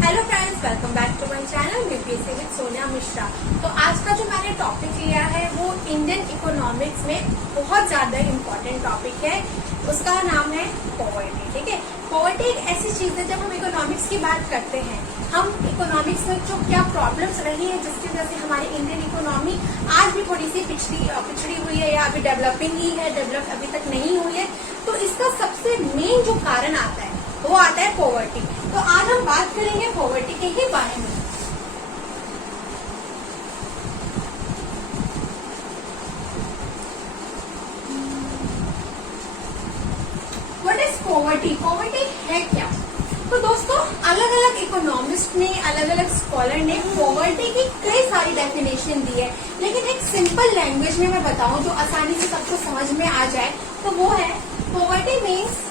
Hello friends, welcome back to my channel BPSC with Sonia Mishra. तो आज का जो मैंने टॉपिक लिया है वो इंडियन इकोनॉमिक्स में बहुत ज्यादा इम्पोर्टेंट टॉपिक है। उसका नाम है पॉवर्टी। ठीक है, पॉवर्टी एक ऐसी चीज है, जब हम इकोनॉमिक्स की बात करते हैं, हम इकोनॉमिक्स में जो क्या प्रॉब्लम्स रही है जिसकी वजह से हमारी इंडियन इकोनॉमी आज भी थोड़ी सी पिछड़ी हुई है या अभी डेवलपिंग ही है, डेवलप अभी तक नहीं हुई है, तो इसका सबसे मेन जो कारण आता है वो आता है पॉवर्टी। तो आज हम बात करेंगे पॉवर्टी के ही बारे में। What is poverty? पॉवर्टी है क्या? तो दोस्तों, अलग अलग इकोनॉमिस्ट ने, अलग अलग स्कॉलर ने पॉवर्टी की कई सारी डेफिनेशन दी है, लेकिन एक सिंपल लैंग्वेज में मैं बताऊं जो आसानी से सबको समझ में आ जाए, तो वो है poverty means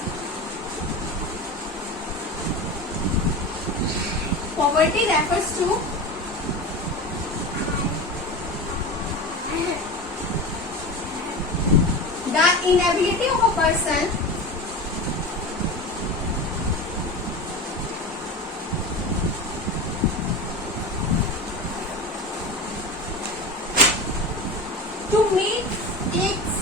poverty refers to the inability of a person to meet its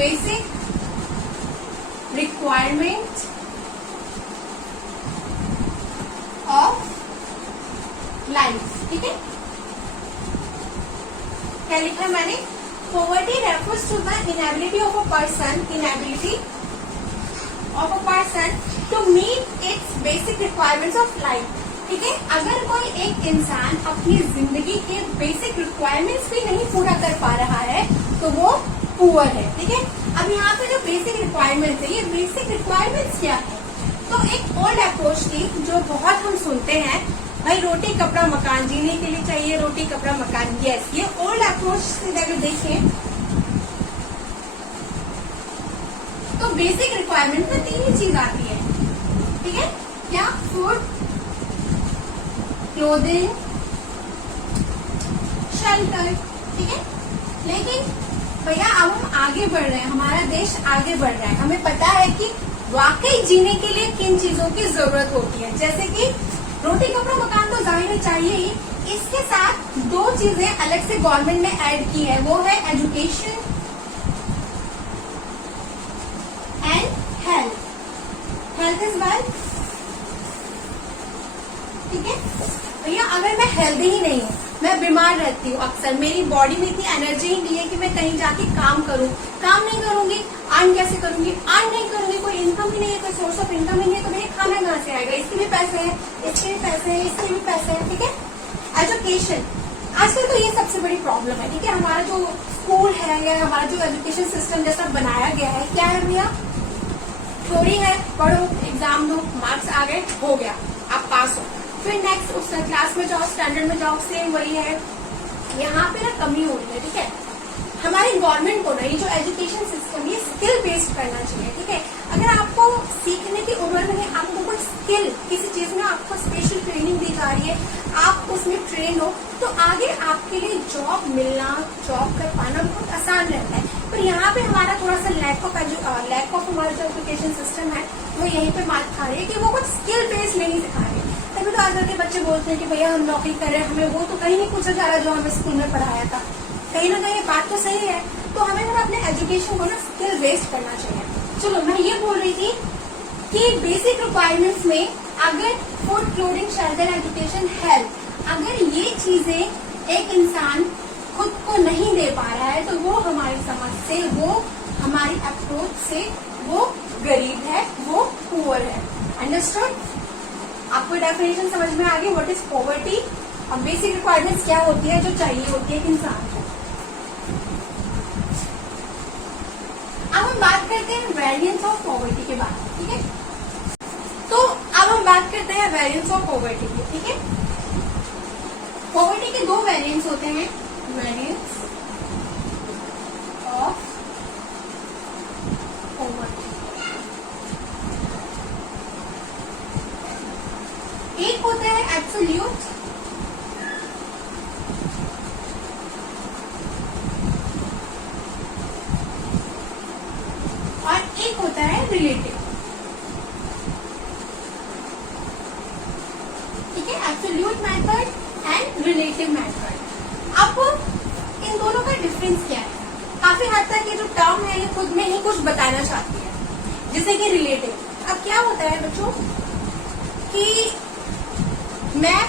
basic requirement of life। ठीक है, क्या लिखा है मैंने? Poverty refers to the inability of a person to meet its basic requirements of life। ठीक है, अगर कोई एक इंसान अपनी जिंदगी के बेसिक रिक्वायरमेंट्स भी नहीं पूरा कर पा रहा है तो वो पुअर है। ठीक है, अब यहाँ पे जो बेसिक रिक्वायरमेंट्स है, ये बेसिक रिक्वायरमेंट्स क्या है? तो एक ओल्ड अप्रोच थी जो बहुत हम सुनते हैं, भाई रोटी कपड़ा मकान, जीने के लिए चाहिए रोटी कपड़ा मकान। यस, ये ओल्ड अप्रोच से अगर देखें तो बेसिक रिक्वायरमेंट में तीन ही चीज आती है। ठीक है, क्या? Food, clothing, shelter. ठीक है, लेकिन भैया अब हम आगे बढ़ रहे हैं, हमारा देश आगे बढ़ रहा है, हमें पता है कि वाकई जीने के लिए किन चीजों की जरूरत होती है, जैसे कि रोटी कपड़ा मकान तो जाहिर चाहिए ही, इसके साथ दो चीजें अलग से गवर्नमेंट ने ऐड की है, वो है education and health. Health is wealth. ठीक है भैया, अगर मैं हेल्दी ही नहीं हूँ, मैं बीमार रहती हूँ, अक्सर मेरी बॉडी में इतनी एनर्जी ही नहीं है कि मैं कहीं जाके काम करूँ, काम नहीं करूंगी, अर्न कैसे करूंगी? अर्न नहीं करूंगी, कोई इनकम ही नहीं है, कोई सोर्स ऑफ इनकम ही नहीं है, तो भैया खाना कहाँ से आएगा? इसके भी पैसे हैं, इसके भी पैसे हैं, इसके भी पैसे हैं। ठीक है, एजुकेशन आजकल तो ये सबसे बड़ी प्रॉब्लम है। ठीक है, हमारा जो स्कूल है या हमारा जो एजुकेशन सिस्टम जैसा बनाया गया है, क्या है भैया? थ्योरी है, पढ़ो, एग्जाम दो, मार्क्स आ गए, हो गया, आप पास हो, फिर नेक्स्ट उस क्लास में जाओ, स्टैंडर्ड में जाओ, सेम वही है। यहाँ पे ना कमी हो रही है। ठीक है, हमारी गवर्नमेंट को ना ये जो एजुकेशन सिस्टम ये स्किल बेस्ड करना चाहिए। ठीक है, अगर आपको सीखने की उम्र में है, आपको कोई स्किल किसी चीज में आपको स्पेशल ट्रेनिंग दी जा रही है, आप उसमें ट्रेन हो, तो आगे आपके लिए जॉब मिलना, जॉब कर पाना बहुत आसान रहता है। पर यहाँ पे हमारा थोड़ा सा लैक ऑफ हमारा जो एजुकेशन सिस्टम है वो यहीं पे मार खा रही है कि वो कुछ स्किल बेस्ड नहीं सिखा रहे। तभी तो आजकल के बच्चे बोलते हैं कि भैया हम नौकरी कर रहे हैं, हमें वो तो कहीं नहीं पूछा जा रहा जो हमें स्कूल में पढ़ाया था। कहीं ना कहीं बात तो सही है, तो हमें थोड़ा अपने एजुकेशन को ना स्किल बेस्ड करना चाहिए। चलो, मैं ये बोल रही थी कि बेसिक रिक्वायरमेंट्स में अगर food, clothing, shelter, education, health, अगर ये चीजें एक इंसान खुद को नहीं दे पा रहा है तो वो हमारी समझ से, वो हमारी अप्रोच से वो गरीब है, वो पुअर है। अंडरस्टूड? आपको डेफिनेशन समझ में आ गई व्हाट इज पॉवर्टी और बेसिक रिक्वायरमेंट्स क्या होती है जो चाहिए होती है एक इंसान को। अब हम बात करते हैं वेरिएंस ऑफ पॉवर्टी के बारे में। ठीक है, तो अब हम बात करते हैं वेरिएंस ऑफ पॉवर्टी की। ठीक है, पॉवर्टी के दो वेरिएंस होते हैं, वेरिएंस ऑफ पॉवर्टी। एक होता है एब्सोल्यूट रिलेटिव। ठीक है, absolute method and relative method. अब इन दोनों का डिफरेंस क्या है? काफी हद तक ये जो टर्म है ये खुद में ही कुछ बताना चाहती है, जैसे कि रिलेटिव। अब क्या होता है बच्चों कि मैं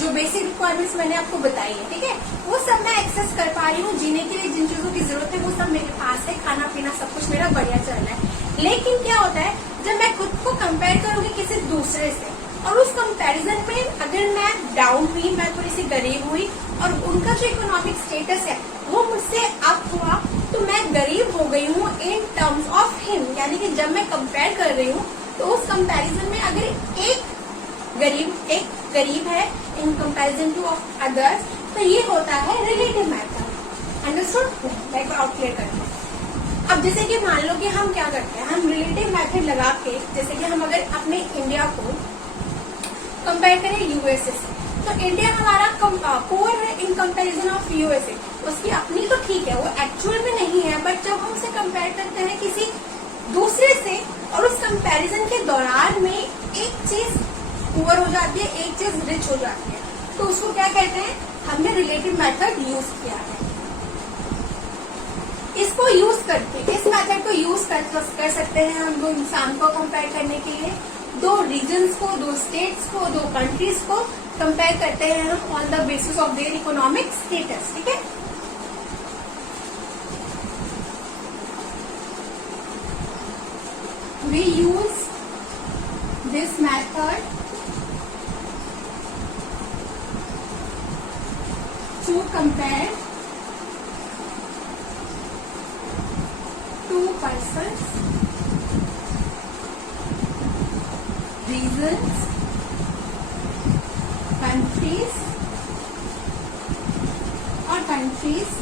जो बेसिक रिक्वायरमेंट्स मैंने आपको बताई है, ठीक है, वो सब मैं एक्सेस कर पा रही हूँ। जीने के लिए जिन चीजों की जरूरत है वो सब मेरे पास है, खाना पीना सब कुछ मेरा बढ़िया चल रहा है। लेकिन क्या होता है जब मैं खुद को कंपेयर करूंगी किसी दूसरे से, और उस कंपैरिजन में अगर मैं डाउन हुई, मैं थोड़ी सी गरीब हुई और उनका जो इकोनॉमिक स्टेटस है वो मुझसे अप हुआ, तो मैं गरीब हो गई हूँ इन टर्म्स ऑफ हिम। यानी कि जब मैं कंपेयर कर रही हूँ तो उस कंपैरिजन में अगर एक गरीब है in comparison two of others, तो ये होता है relative method. Understood? Like out clear करते हैं। अब जैसे कि मान लो कि हम क्या करते हैं, हम रिलेटिव मेथड लगा के, जैसे कि हम अगर अपने इंडिया को कंपेयर करें यूएसए से, तो इंडिया हमारा पुअर है इन कंपैरिजन ऑफ यूएसए। उसकी अपनी तो ठीक है, वो एक्चुअल में नहीं है, बट जब हम उसे कंपेयर करते हैं किसी दूसरे से और उस कंपैरिजन के दौरान में एक चीज पुअर हो जाती है, एक चीज रिच हो जाती है, तो उसको क्या कहते हैं? हमने रिलेटिव मेथड यूज किया है। इसको यूज करके, इस मेथड को यूज कर सकते हैं हम दो इंसान को कंपेयर करने के लिए, दो रीजन्स को, दो स्टेट्स को, दो कंट्रीज को कंपेयर करते हैं हम on the basis of their economic status. ठीक है, we use this method to compare two persons, regions, countries or countries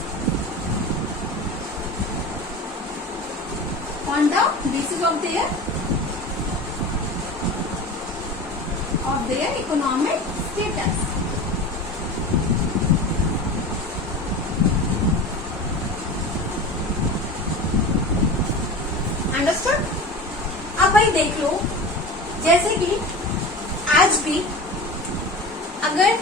on the basis of their economic status. Understood? अब भाई देख लो, जैसे कि आज भी अगर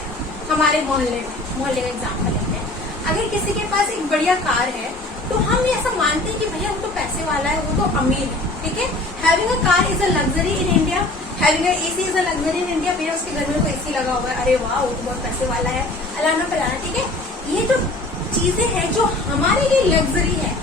हमारे मोहल्ले में एग्जाम्पल लेते हैं, अगर किसी के पास एक बढ़िया कार है तो हम ऐसा मानते हैं कि भैया वो तो पैसे वाला है, वो तो अमीर है। ठीक है, having a car is a luxury in India, having a AC is a luxury in India. भैया उसके घर में तो एसी लगा हुआ है, अरे वाह वो तो बहुत पैसे वाला है, अलाना पलाना। ठीक है, ये जो चीजें हैं जो हमारे लिए लग्जरी है,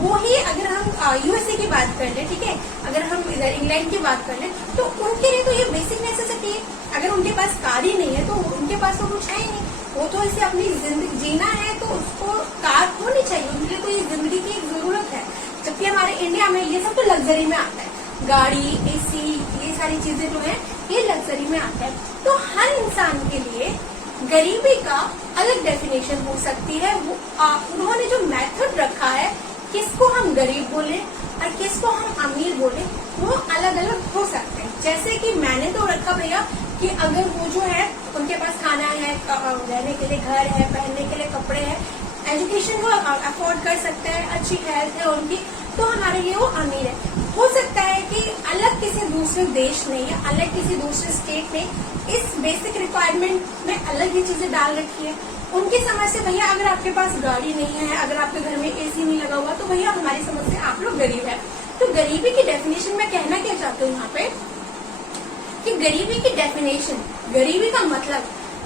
वो ही अगर हम यूएसए की बात कर ले, ठीक है, अगर हम इधर इंग्लैंड की बात कर ले, तो उनके लिए तो ये बेसिक नेसेसिटी है। अगर उनके पास कार ही नहीं है तो उनके पास तो कुछ है ही नहीं, वो तो इसे अपनी जिंदगी जीना है तो उसको कार होनी चाहिए, उनके लिए तो ये जिंदगी की एक जरूरत है। जबकि हमारे इंडिया में ये सब तो लग्जरी में आता है, गाड़ी, एसी, ये सारी चीजें जो है ये लग्जरी में आता है। तो हर इंसान के लिए गरीबी का अलग डेफिनेशन हो सकती है। वो उन्होंने जो मेथड रखा है, किसको हम गरीब बोले और किसको हम अमीर बोले, वो अलग अलग हो सकते हैं। जैसे कि मैंने तो रखा भैया कि अगर वो जो है उनके पास खाना है, रहने के लिए घर है, पहनने के लिए कपड़े हैं, एजुकेशन को अफोर्ड कर सकते हैं, अच्छी हेल्थ है उनकी, तो हमारे लिए वो अमीर है। हो सकता है कि अलग किसी दूसरे देश ने या अलग किसी दूसरे स्टेट ने इस बेसिक रिक्वायरमेंट में अलग ही चीजें डाल रखी है। उनकी समझ से भैया अगर आपके पास गाड़ी नहीं है, अगर आपके घर में एसी नहीं लगा हुआ, तो भैया हमारी समझ से आप लोग गरीब है। तो गरीबी की डेफिनेशन में कहना क्या चाहती हूँ यहाँ पे कि गरीबी की डेफिनेशन, गरीबी का मतलब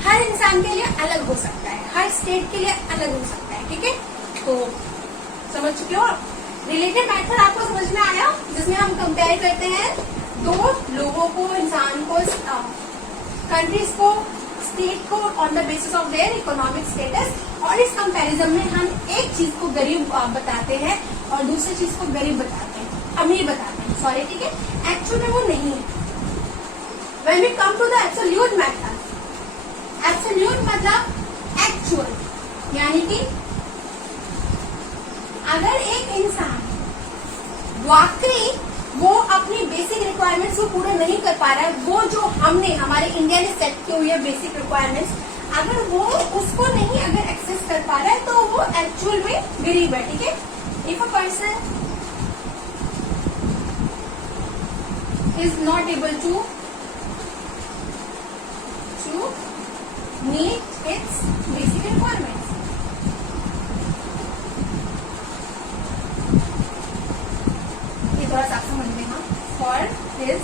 हर इंसान के लिए अलग हो सकता है, हर स्टेट के लिए अलग हो सकता है। ठीक है, तो समझ चुके हो? रिलेटेड मेथड आपको समझ में आया, जिसमें हम कंपेयर करते हैं दो लोगों को, इंसान को, कंट्रीज को, स्टेट को on the basis of their economic status, और इस कंपैरिजन में हम एक चीज को गरीब बताते हैं और दूसरी चीज को गरीब बताते हैं, अमीर बताते हैं, सॉरी। ठीक है, एक्चुअल में वो नहीं है। When we come to the absolute method, absolute मतलब actual, यानी कि अगर एक इंसान वाकई वो अपनी बेसिक रिक्वायरमेंट्स को पूरा नहीं कर पा रहा है, वो जो हमने हमारे इंडिया ने सेट की हुई है बेसिक रिक्वायरमेंट्स, अगर वो उसको नहीं अगर एक्सेस कर पा रहा है तो वो एक्चुअल में गरीब है। ठीक है, if a person is not able to meet its basic requirements. ये थोड़ा सा समझ लेना। For his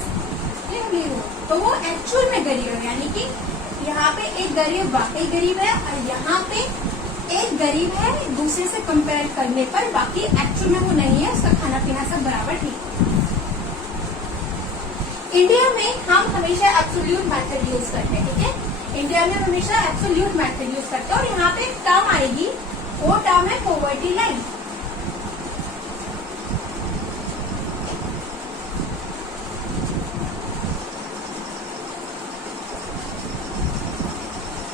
livelihood, तो वो एक्चुअल में गरीब है, यानी कि यहाँ पे एक गरीब वाकई गरीब है और यहाँ पे एक गरीब है दूसरे से कंपेयर करने पर, बाकी एक्चुअल में वो नहीं है, उसका खाना पीना सब बराबर ठीक है। इंडिया में हम हमेशा एब्सोल्यूट मेथड यूज करते हैं, ठीक है। इंडिया में हमेशा एब्सोल्यूट मेथड यूज करते हैं और यहाँ पे एक टर्म आएगी, वो टर्म है पॉवर्टी लाइन।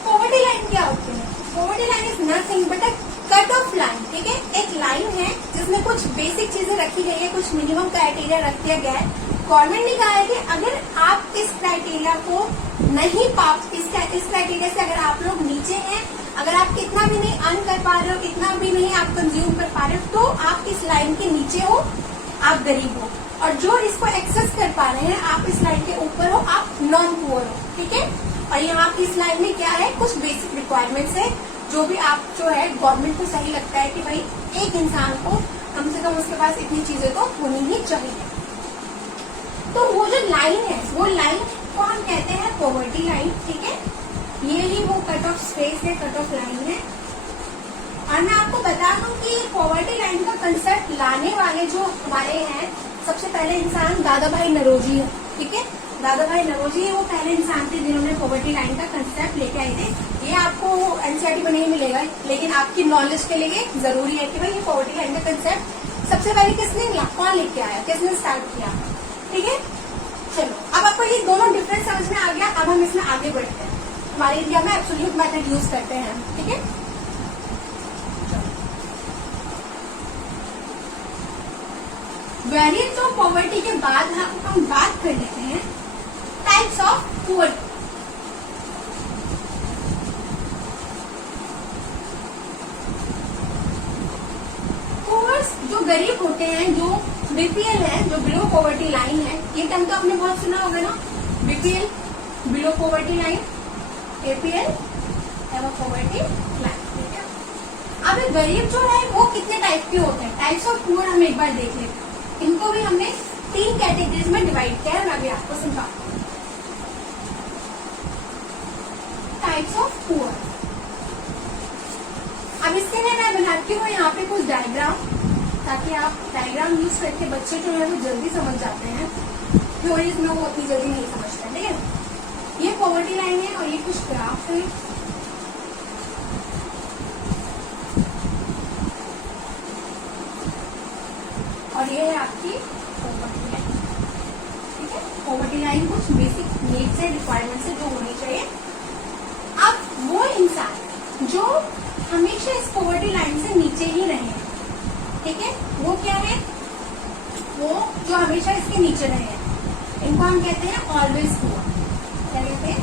पॉवर्टी लाइन क्या होती है? Poverty line is nothing but a cut off line, ठीक है। एक लाइन है जिसमें कुछ बेसिक चीजें रखी गई है, कुछ मिनिमम क्राइटेरिया रख दिया गया है। गवर्नमेंट ने कहा है कि अगर आप इस क्राइटेरिया को नहीं इस क्राइटेरिया से अगर आप लोग नीचे हैं, अगर आप इतना भी नहीं अर्न कर पा रहे हो, इतना भी नहीं आप कंज्यूम कर पा रहे हो, तो आप इस लाइन के नीचे हो, आप गरीब हो। और जो इसको एक्सेस कर पा रहे हैं, आप इस लाइन के ऊपर हो, आप नॉन पुअर हो, ठीक है। और यहाँ की इस लाइन में क्या है, कुछ बेसिक रिक्वायरमेंट्स है, जो भी आप जो है गवर्नमेंट को सही लगता है कि भाई एक इंसान को कम से कम उसके पास इतनी चीजें तो होनी ही चाहिए। तो वो जो लाइन है, वो लाइन को हम कहते हैं पॉवर्टी लाइन, ठीक है। ये ही वो कट ऑफ स्पेस है, कट ऑफ लाइन है। और मैं आपको बता दूं कि पॉवर्टी लाइन का कंसेप्ट लाने वाले जो हमारे हैं, सबसे पहले इंसान दादा भाई नौरोजी है, ठीक है। दादा भाई नौरोजी वो पहले इंसान थे जिन्होंने पॉवर्टी लाइन का कंसेप्ट लेके आए थे। ये आपको एनसीईआरटी में नहीं मिलेगा, लेकिन आपकी नॉलेज के लिए जरूरी है कि भाई ये पॉवर्टी लाइन का कंसेप्ट सबसे पहले किसने कौन लेके आया, किसने स्टार्ट किया, ठीक है। चलो, अब आपको ये दोनों डिफरेंस समझ में आ गया। अब हम इसमें आगे बढ़ते हैं। हमारे इंडिया में एब्सोल्यूट मेथड यूज करते हैं, ठीक है। वेरिएंट्स ऑफ पॉवर्टी के बाद हम बात कर लेते हैं टाइप्स ऑफ पुअर। जो गरीब होते हैं, जो बीपीएल है, जो बिलो पॉवर्टी लाइन है, ये टर्म तो आपने बहुत सुना होगा ना, BPL below poverty line, APL एवं पॉवर्टी लाइन, ठीक है। अब ये गरीब जो है वो कितने टाइप के होते हैं, टाइप्स ऑफ पुअर हम एक बार देख लेते हैं। इनको भी हमने 3 कैटेगरीज में डिवाइड किया है, मैं अभी आपको समझा। टाइप्स ऑफ पुअर, अब इसके लिए मैं बनाती हूँ यहाँ पे कुछ डायग्राम, ताकि आप डायग्राम यूज करके बच्चे जो है वो जल्दी समझ जाते हैं। थ्योरीज में वो उतनी जल्दी नहीं समझते, ठीक है। ये पॉवर्टी लाइन है और ये कुछ ग्राफ है। और ये है आपकी पॉवर्टी लाइन, ठीक है। पॉवर्टी लाइन कुछ बेसिक नीड्स है, रिक्वायरमेंट्स है जो होनी चाहिए। अब वो इंसान जो हमेशा इस पॉवर्टी लाइन से नीचे ही रहे, ठीक है, वो क्या है, वो जो हमेशा इसके नीचे रहे हैं, इनको हम कहते हैं ऑलवेज पुअर। क्या कहते हैं?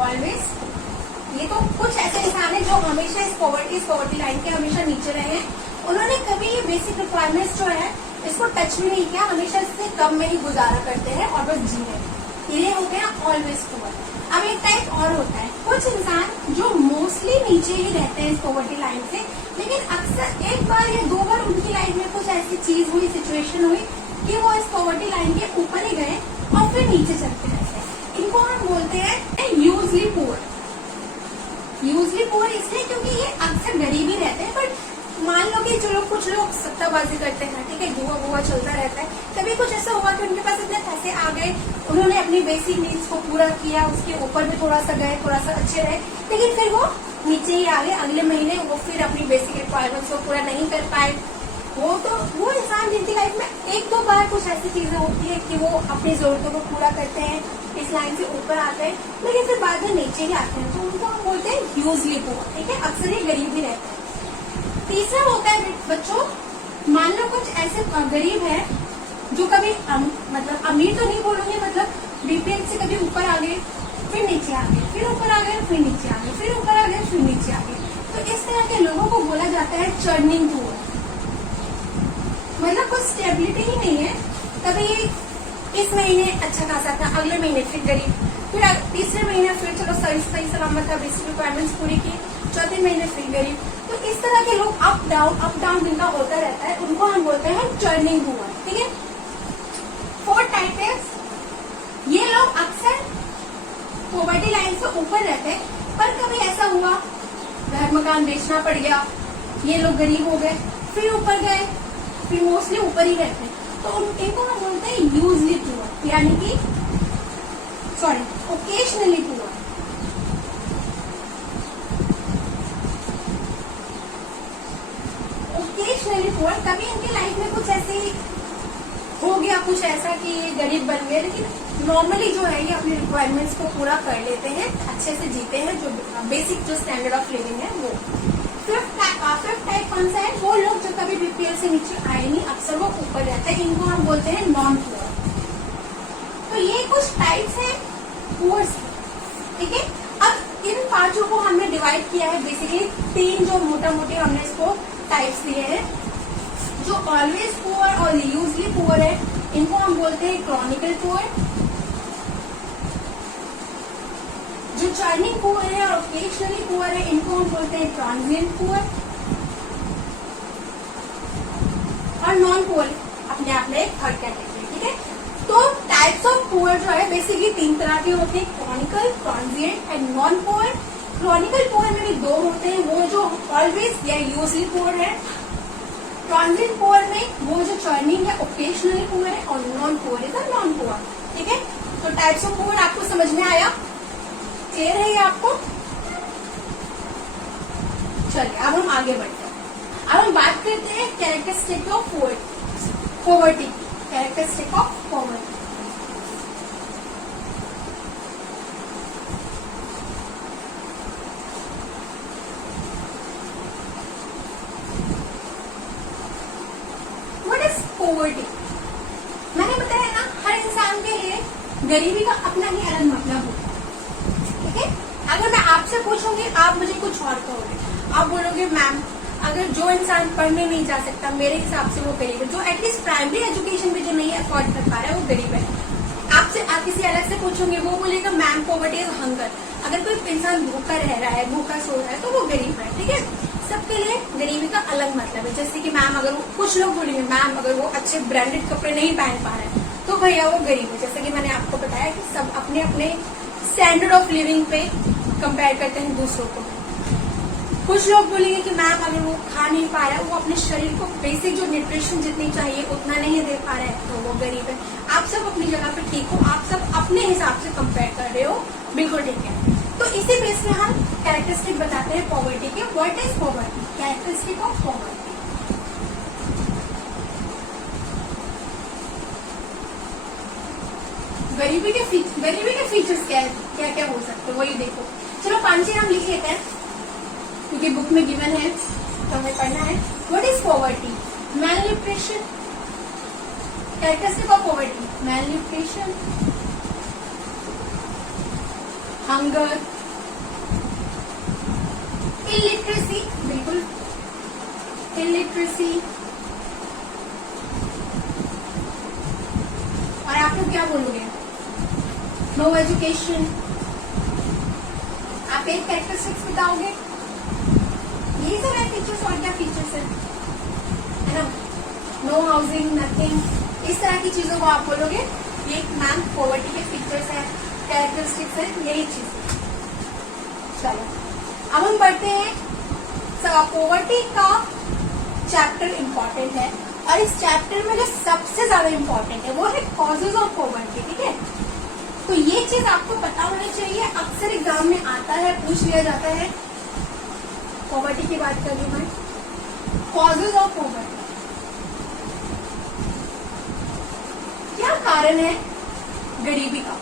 ऑलवेज। ये तो कुछ ऐसे इंसान है जो हमेशा इस पॉवर्टी लाइन के हमेशा नीचे रहे हैं। उन्होंने कभी ये बेसिक रिक्वायरमेंट्स जो है इसको टच भी नहीं किया, हमेशा इससे कम में ही गुजारा करते हैं और बस जी रहे। ये होते हैं ऑलवेज पुअर। अब एक टाइप और होता है, कुछ इंसान जो मोस्टली नीचे ही रहते हैं इस पॉवर्टी लाइन से, लेकिन अक्सर एक बार या 2 बार उनकी लाइफ में कुछ ऐसी चीज हुई, सिचुएशन हुई कि वो इस पॉवर्टी लाइन के ऊपर ही गए और फिर नीचे चलते रहते हैं। इनको हम बोलते हैं यूजली पुअर। यूजली पुअर इसलिए क्योंकि ये अक्सर गरीब ही रहते हैं, बट मान लो कि जो लोग, कुछ लोग सट्टाबाजी करते हैं, ठीक है, जुआ चलता रहता है, कभी कुछ ऐसा हुआ कि उनके पास इतने पैसे आ गए, उन्होंने अपनी बेसिक नीड्स को पूरा किया, उसके ऊपर भी थोड़ा सा गए, थोड़ा सा अच्छे रहे, लेकिन फिर वो नीचे ही आ गए। अगले महीने वो फिर अपनी बेसिक रिक्वायरमेंट्स को पूरा नहीं कर पाए। वो इंसान जिनकी लाइफ में 1-2 बार कुछ ऐसी चीजें होती है कि वो अपनी जरूरतों को पूरा करते हैं, इस लाइन से ऊपर आते हैं, लेकिन फिर बाद में नीचे ही आते हैं, तो उनको हम बोलते हैं यूजली पुअर, ठीक है। अक्सर ये गरीब ही रहते हैं। तीसरा होता है बच्चों, मान लो कुछ ऐसे गरीब है जो कभी मतलब अमीर तो नहीं बोलूंगी, मतलब बीपीएल से कभी ऊपर आ गए, फिर नीचे आ गए, फिर ऊपर आ गए, फिर नीचे आ गए, फिर ऊपर आ गए, फिर नीचे आ गए। तो इस तरह के लोगों को बोला जाता है चर्निंग पुअर। मतलब कुछ स्टेबिलिटी ही नहीं है, कभी इस महीने अच्छा खासा था, अगले महीने फिर गरीब, फिर तीसरे महीने फिर चलो सही सलामत था, बेसिक रिक्वायरमेंट्स पूरी की, चौथे महीने फिर गरीब। तो इस तरह के लोग अप डाउन जिनका होता रहता है उनको हम बोलते हैं टर्निंग पुअर। ठीक है, फोर्थ टाइप है, ये लोग अक्सर पॉवर्टी लाइन से ऊपर रहते हैं, पर कभी ऐसा हुआ घर मकान बेचना पड़ गया, ये लोग गरीब हो गए, फिर ऊपर गए, फिर मोस्टली ऊपर ही रहते हैं, तो इनको हम बोलते हैं यूजली पुअर, यानी कि ओकेशनली पुअर। ओकेशनली पुअर, कभी इनकी लाइफ में कुछ ऐसे हो गया, कुछ ऐसा कि ये गरीब बन गए, लेकिन नॉर्मली जो है ये अपनी रिक्वायरमेंट्स को पूरा कर लेते हैं, अच्छे से जीते हैं, जो बेसिक जो स्टैंडर्ड ऑफ लिविंग है वो। फिफ्थ टाइप कौन सा है, वो लोग जो कभी बीपीएल से नीचे आए नहीं, अक्सर वो ऊपर रहते हैं, इनको हम बोलते हैं नॉन पुअर। तो ये कुछ टाइप्स है पुअर्स। ठीक है, अब इन पांचों को हमने डिवाइड किया है बेसिकली तीन, जो मोटा मोटे हमने इसको टाइप्स दिए हैं। जो ऑलवेज पुअर और यूजली पुअर है, इनको हम बोलते हैं क्रॉनिकल पुअर। जो चार्निंग पुअर है और ओकेशनली पुअर है, इनको हम बोलते हैं ट्रांजिएंट पुअर। और नॉन पुअर अपने आप में एक थर्ड कैटेगरी। ठीक है, तो टाइप्स ऑफ पुअर जो है बेसिकली तीन तरह के होते हैं, Chronicle, transient and non poor. Chronicle poor में भी दो होते हैं, वो जो ऑलवेज या यूजली पुअर है। ट्रांजिएंट पुअर में वो जो चर्निंग है ओकेशनली पुअर है, और non poor is non poor. ठीक है, तो टाइप्स ऑफ पुअर आपको समझ में आया, क्लियर है ये आपको? चलिए अब हम आगे बढ़ते हैं। अब हम बात करते हैं characteristic of poverty. Characteristic of poverty, poverty मैंने बताया ना, हर इंसान के लिए गरीबी का अपना ही अलग मतलब होता है। ठीक है, अगर मैं आपसे पूछूंगी, आप मुझे कुछ और कहोगे, आप बोलोगे मैम अगर जो इंसान पढ़ने नहीं जा सकता, मेरे हिसाब से वो गरीब है। जो एटलीस्ट प्राइमरी एजुकेशन भी जो नहीं अफोर्ड कर पा रहा है वो गरीब है। आपसे आप किसी अलग से पूछोगे, वो बोलेगा मैम पॉवर्टी इज हंगर। अगर कोई इंसान भूखा रह रहा है, भूखा सो रहा है, तो वो गरीब है। ठीक है, सबके लिए गरीबी का अलग मतलब है। जैसे कि मैम अगर वो, कुछ लोग बोलेंगे मैम अगर वो अच्छे ब्रांडेड कपड़े नहीं पहन पा रहे हैं तो भैया वो गरीब है। जैसे कि मैंने आपको बताया कि सब अपने अपने स्टैंडर्ड ऑफ लिविंग पे कंपेयर करते हैं दूसरों को। कुछ लोग बोलेंगे कि मैम अगर वो खा नहीं पा रहा है, वो अपने शरीर को बेसिक जो न्यूट्रिशन जितनी चाहिए उतना नहीं दे पा रहा है, तो वो गरीब है। आप सब अपनी जगह पे ठीक हो, आप सब अपने हिसाब से कंपेयर कर रहे हो, बिल्कुल ठीक है। तो इसी बेस में हम कैरेक्टरिस्टिक बताते हैं पॉवर्टी के। What is poverty? Characteristic of poverty. गरीबी के फीचर्स क्या क्या हो सकते हैं, वही देखो। चलो 5 हम लिख लेते हैं क्योंकि बुक में गिवन है तो हमें पढ़ना है। What is poverty? Malnutrition. Characteristic of poverty, malnutrition, hunger, illiteracy, बिल्कुल इलिटरेसी। और आप लोग क्या बोलोगे? No education. आप एक कैरेक्टरिस्टिक्स बताओगे, यही सब है फीचर्स। और क्या फीचर्स है ना? नो हाउसिंग, नथिंग, इस तरह की चीजों को आप बोलोगे ये मैम पॉवर्टी के फीचर्स है, कैरेक्टरिस्टिक्स है, यही चीज। चलो अब हम बढ़ते हैं। पॉवर्टी का चैप्टर इंपॉर्टेंट है, और इस चैप्टर में जो सबसे ज्यादा इंपॉर्टेंट है वो है कॉजेज ऑफ पॉवर्टी। ठीक है, तो ये चीज आपको पता होनी चाहिए, अक्सर एग्जाम में आता है, पूछ लिया जाता है। पॉवर्टी की बात कर रही मैं, कॉजेज ऑफ पॉवर्टी। क्या कारण है गरीबी का?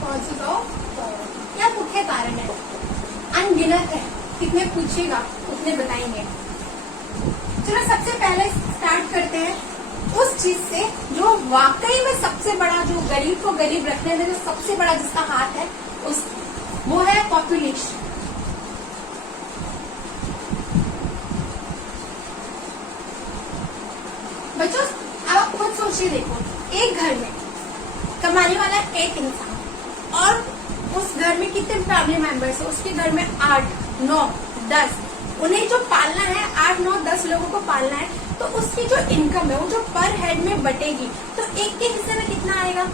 कॉजेज ऑफ पॉवर्टी क्या मुख्य कारण है? अनगिनत है, कितने पूछेगा उतने बताएंगे। चलो सबसे पहले स्टार्ट करते हैं उस चीज से जो वाकई में सबसे बड़ा, जो गरीब को गरीब रखने में जो सबसे बड़ा जिसका हाथ है, उस वो है पॉपुलेशन। बच्चों अब आप खुद सोचिए, देखो एक घर में कमाने वाला एक इंसान और उस घर में कितने फैमिली मेंबर्स है, उसके घर में 8, 9, 10, उन्हें जो पालना है 8, 9, 10 लोगों को पालना है, तो उसकी जो इनकम है वो जो पर हेड में बटेगी, तो एक के हिस्से में कितना आएगा?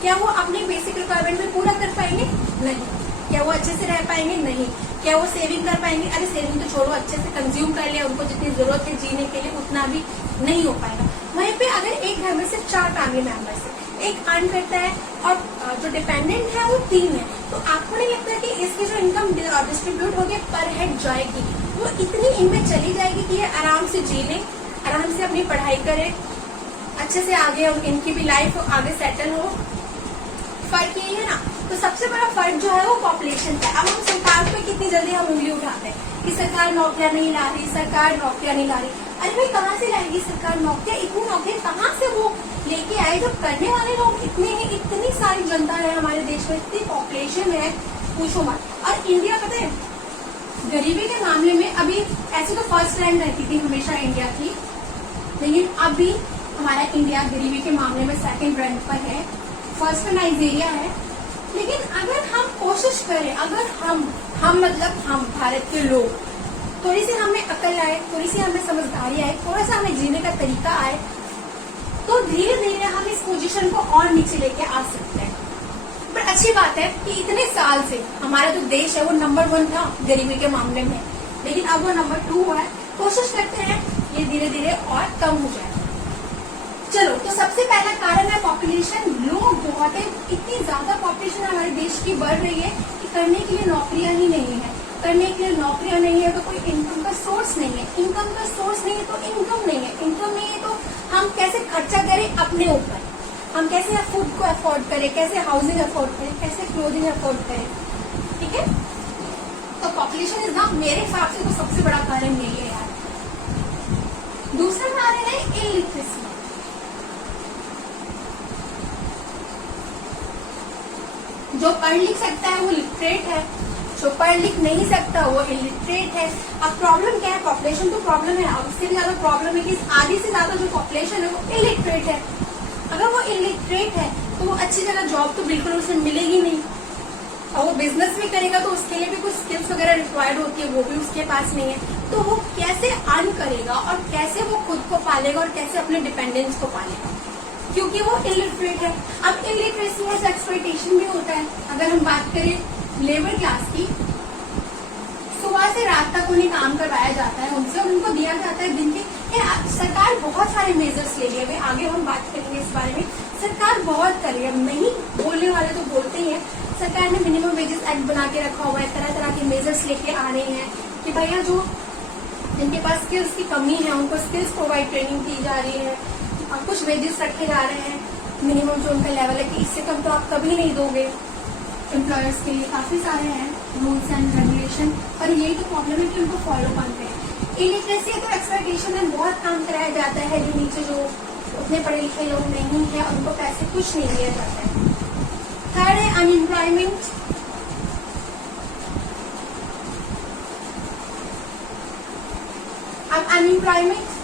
क्या वो अपने बेसिक रिक्वायरमेंट में पूरा कर पाएंगे? नहीं। क्या वो अच्छे से रह पाएंगे? नहीं। क्या वो सेविंग कर पाएंगे? अरे सेविंग तो छोड़ो, अच्छे से कंज्यूम कर ले, उनको जितनी जरूरत है जीने के लिए उतना भी नहीं हो पाएगा। वहीं पे अगर एक घर में सिर्फ 4 फैमिली मेंबर्स है, एक अर्न करता है और जो डिपेंडेंट है वो 3 है, तो आपको नहीं लगता कि इसकी जो इनकम डिस्ट्रीब्यूट होकर पर हेड जाएगी वो इतनी इनमें चली जाएगी कि ये आराम से जी लें, आराम से अपनी पढ़ाई करें, अच्छे से आगे इनकी भी लाइफ आगे सेटल हो? फर्क यही है ना। तो सबसे बड़ा फर्क जो है वो पॉपुलेशन का। अब हम सरकार पे कितनी जल्दी हम उंगली उठाते हैं कि सरकार नौकरियां नहीं ला रही, सरकार नौकरियां नहीं ला रही। अरे भाई कहाँ से लाएगी सरकार नौकरियां? इतनी नौकरियां कहाँ से वो लेके आए जब करने वाले लोग इतने हैं, इतनी सारी जनता है हमारे देश में, इतनी पॉपुलेशन है, पूछो मत। और इंडिया पता है गरीबी के मामले में अभी ऐसे तो फर्स्ट रैंक रहती थी हमेशा इंडिया की, लेकिन अभी हमारा इंडिया गरीबी के मामले में 2nd रैंक पर है, फर्स्ट में नाइजीरिया है। लेकिन अगर हम कोशिश करें, अगर हम मतलब हम भारत के लोग थोड़ी सी हमें अकल आए, थोड़ी सी हमें समझदारी आए, थोड़ा सा हमें जीने का तरीका आए, तो धीरे धीरे हम इस पोजीशन को और नीचे लेके आ सकते हैं। पर अच्छी बात है कि इतने साल से हमारा जो देश है वो नंबर 1 था गरीबी के मामले में, लेकिन अब वो नंबर 2 हुआ है। कोशिश करते हैं ये धीरे धीरे और कम हो जाए। चलो, तो सबसे पहला कारण है पॉपुलेशन। लोग बहुत है, इतनी ज्यादा पॉपुलेशन हमारे देश की बढ़ रही है कि करने के लिए नौकरियां ही नहीं है, करने के लिए नौकरियां नहीं है तो कोई इनकम का सोर्स नहीं है, इनकम का सोर्स नहीं है तो इनकम नहीं है, इनकम नहीं है तो हम कैसे खर्चा करें अपने ऊपर, हम कैसे फूड को अफोर्ड करें, कैसे हाउसिंग अफोर्ड करें, कैसे क्लोथिंग अफोर्ड करें। ठीक है, तो पॉपुलेशन इज ना, मेरे हिसाब से तो सबसे बड़ा कारण यही है यार। दूसरा कारण है इलिटरेसी। जो पढ़ लिख सकता है वो लिटरेट है, जो पढ़ लिख नहीं सकता वो इलिटरेट है। अब प्रॉब्लम क्या है? पॉपुलेशन तो प्रॉब्लम है, अब इससे भी ज्यादा प्रॉब्लम है कि आधी से ज्यादा जो पॉपुलेशन है वो इलिटरेट है। अगर वो इलिटरेट है तो वो अच्छी जगह जॉब तो बिल्कुल उसे मिलेगी नहीं, और वो बिजनेस भी करेगा तो उसके लिए भी कुछ स्किल्स वगैरह रिक्वायर्ड होती है, वो भी उसके पास नहीं है। तो वो कैसे अर्न करेगा और कैसे वो खुद को पालेगा और कैसे अपने डिपेंडेंस को पालेगा, क्योंकि वो इलिटरेट है। अब इलिटरेसी है तो एक्सप्लॉयटेशन भी होता है। अगर हम बात करें लेबर क्लास की, सुबह से रात तक उन्हें काम करवाया जाता है उनसे, और उनको दिया जाता है दिन के। सरकार बहुत सारे मेजर्स ले रही है, आगे हम बात करेंगे इस बारे में। सरकार बहुत कर रही है, नहीं बोलने वाले तो बोलते ही है। सरकार ने मिनिमम वेजेस एक्ट बना के रखा हुआ है, तरह तरह के मेजर्स लेके आ रहे हैं कि भैया जो जिनके पास स्किल्स की कमी है उनको स्किल्स प्रोवाइड ट्रेनिंग की जा रही है, और कुछ वेजेस रखे जा रहे हैं मिनिमम जो उनका लेवल है कि इससे कम तो आप कभी नहीं दोगे। एम्प्लॉयर्स के लिए काफी सारे हैं रूल्स एंड रेगुलेशन, पर यही तो प्रॉब्लम है कि उनको फॉलो करते हैं। इलिटरेसी तो एक्सप्लॉयटेशन में बहुत काम कराया जाता है, जो नीचे जो उतने पढ़े लिखे लोग नहीं है और उनको पैसे कुछ नहीं दिया जाता है। थर्ड है अनएम्प्लॉयमेंट। अब अनएम्प्लॉयमेंट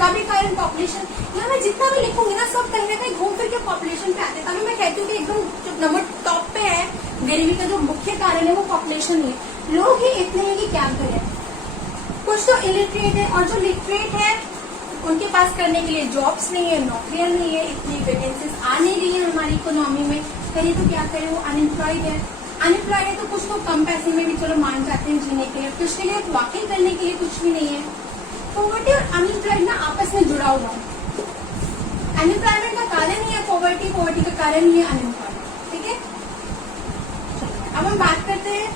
का भी कारण पॉपुलेशन, यहाँ मैं जितना भी लिखूंगी ना सब कहीं ना कहीं घूम फिर के पॉपुलेशन पे आते हैं। तभी मैं कहती हूँ कि एकदम जो नंबर टॉप पे है गरीबी का जो मुख्य कारण है वो पॉपुलेशन ही है। लोग ही इतने हैं कि क्या करें। कुछ तो इलिटरेट है, और जो लिटरेट है उनके पास करने के लिए जॉब्स नहीं है, नौकरियां नहीं है, इतनी वैकेंसीज आ नहीं रही है हमारी इकोनॉमी में, करें तो क्या करें। वो अनएम्प्लॉयड है, अनएम्प्लॉयड है तो कुछ तो कम पैसे में भी चलो मान जाते हैं जीने के लिए, कुछ के लिए वाकई करने के लिए कुछ भी नहीं है। पॉवर्टी और अनएम्प्लॉयड ना आपस में जुड़ा हुआ है। अनएम्प्लॉयमेंट का कारण ही है पॉवर्टी, पॉवर्टी का कारण ही है अनएम्प्लॉयमेंट। ठीक है, अब हम बात करते हैं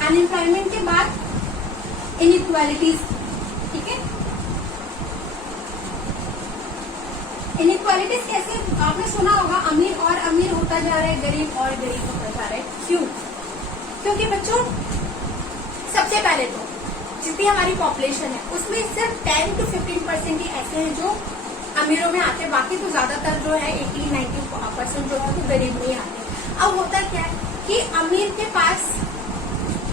अनएम्प्लॉयमेंट के बाद इनइक्वालिटीज। ठीक है, इनइक्वालिटीज कैसे? आपने सुना होगा अमीर और अमीर होता जा रहा है, गरीब और गरीब होता जा रहा है। क्यों? क्योंकि बच्चों सबसे पहले तो जितनी हमारी पॉपुलेशन है उसमें सिर्फ 10 to 15% ही ऐसे हैं जो अमीरों में आते हैं, बाकी तो ज्यादातर जो है 80-90% जो है वो गरीब में ही आते हैं। अब होता क्या है कि अमीर के पास